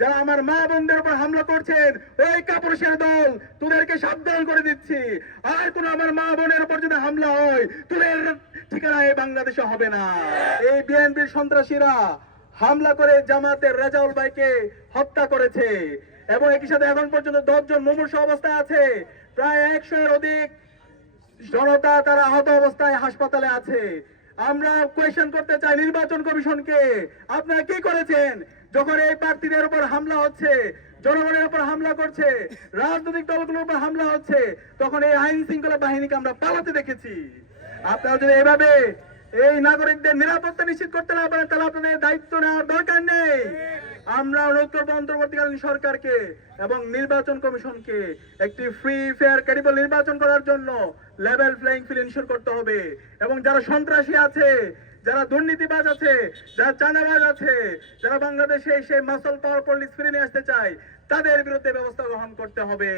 যারা আমার মা বোনদের উপর হামলা করছেন ওই কাপুরুষের দল, তোদেরকে সাবধান করে দিচ্ছি। আর কোন আমার মা বোনের উপর যদি হামলা হয়, তোদের ঠিকানা এই বাংলাদেশে হবে না। এই বিএনপির সন্ত্রাসীরা হামলা করে জামাতের রেজাউল ভাইকে হত্যা করেছে এবং একই সাথে এখন পর্যন্ত 10 জন মুমূর্ষু অবস্থায় আছে। প্রায় 100 এর অধিক জনতা তারা আহত অবস্থায় হাসপাতালে আছে। আমরা কোয়েশ্চেন করতে চাই নির্বাচন কমিশনকে, আপনারা কি করেছেন যখন এই প্রার্থীদের উপর হামলা হচ্ছে, জনগণের উপর হামলা করছে, রাজনৈতিক দলগুলোর উপর হামলা হচ্ছে, তখন এই আইন শৃঙ্খলা বাহিনীকে আমরা পালাতে দেখেছি। আপনারা যদি এভাবে এই নাগরিকদের নিরাপত্তা নিশ্চিত করতে না পারেন, তাহলে আপনাদের দায়িত্ব নেওয়ার দরকার নেই। আমরা অনুরোধ করবো অন্তর্বর্তীকালীন সরকারকে এবং নির্বাচন কমিশনকে একটি ফ্রি ফেয়ার ক্রেডিবল নির্বাচন করার জন্য লেভেল প্লেইং ফিল্ড ইনশিওর করতে হবে। এবং যারা সন্ত্রাসী আছে, যারা দুর্নীতিবাজ আছে, যারা চাঁদাবাজ আছে, যারা বাংলাদেশে সেই মাসল পাওয়ার পলিটিক্স ফিরে নিয়ে আসতে চায়, তাদের বিরুদ্ধে ব্যবস্থা গ্রহণ করতে হবে।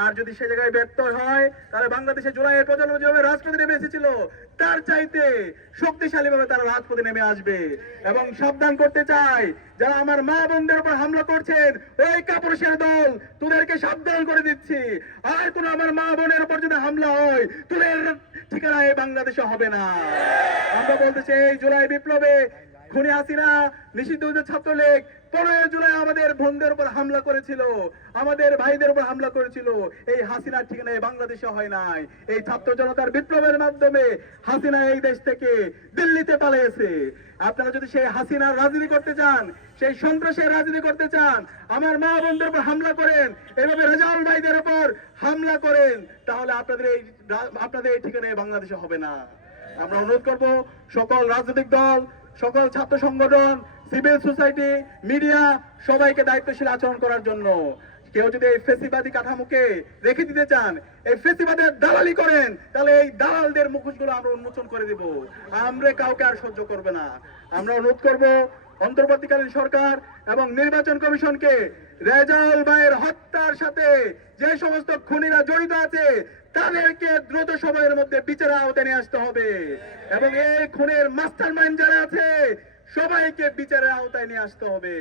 আর যদি সে জায়গায় ব্যর্থ হয়, তাহলে বাংলাদেশে জুলাইয়ের প্রজন্ম যেভাবে রাজপথে নেমে এসেছিল, তার চাইতে শক্তিশালী ভাবে তারা রাজপথে নেমে আসবে। এবং সাবধান করতে চাই, যারা আমার মা বোনদের উপর হামলা করছেন ওই কাপুরুষের দল, তোদেরকে সাবধান করে দিচ্ছি। আর কোন আমার মা বোনের উপর যদি হামলা হয়, তোদের ঠিকানা এই বাংলাদেশে হবে না। আমরা বলতে চাই, এই জুলাই বিপ্লবে খুনি হাসিনা, নিষিদ্ধ ছাত্রলীগ 15 জুলাই আমাদের বোনদের উপর হামলা করেছিল, আমাদের ভাইদের উপর হামলা করেছিল। এই হাসিনার ঠিকানা এই বাংলাদেশে হয় নাই। এই ছাত্র জনতার বিপ্লবের মাধ্যমে হাসিনা এই দেশ থেকে দিল্লিতে পালিয়েছে। আপনারা যদি সেই হাসিনার রাজনীতি করতে চান, সেই সন্ত্রাসের রাজনীতি করতে চান, আমার মা বোনদের উপর হামলা করেন, এভাবে রেজাউল ভাইদের উপর হামলা করেন, তাহলে আপনাদের এই ঠিকানা এই বাংলাদেশে হবে না। আমরা অনুরোধ করব সকল রাজনৈতিক দল, সকল ছাত্র সংগঠন, সিভিল সোসাইটি, মিডিয়া সবাইকে দায়িত্বশীল আচরণ করার জন্য। কেউ যদি এই ফেসিবাদী কাঠামোকে রেখে দিতে চান, এই ফেসিবাদের দালালি করেন, তাহলে এই দালালদের মুখোশগুলো আমরা উন্মোচন করে দিব। আমরা কাউকে আর সহ্য করবে না। আমরা অনুরোধ করব অন্তর্বর্তীকালীন সরকার এবং নির্বাচন কমিশনকে রেজাউল ভাইয়ের হত্যার সাথে যে সমস্ত খুনিরা জড়িত আছে, তাদেরকে দ্রুত সময়ের মধ্যে বিচারের আওতায় নিয়ে আসতে হবে। এবং এই খুনের মাস্টারমাইন্ড যারা আছে, সবাইকে বিচারের আওতায় নিয়ে আসতে হবে।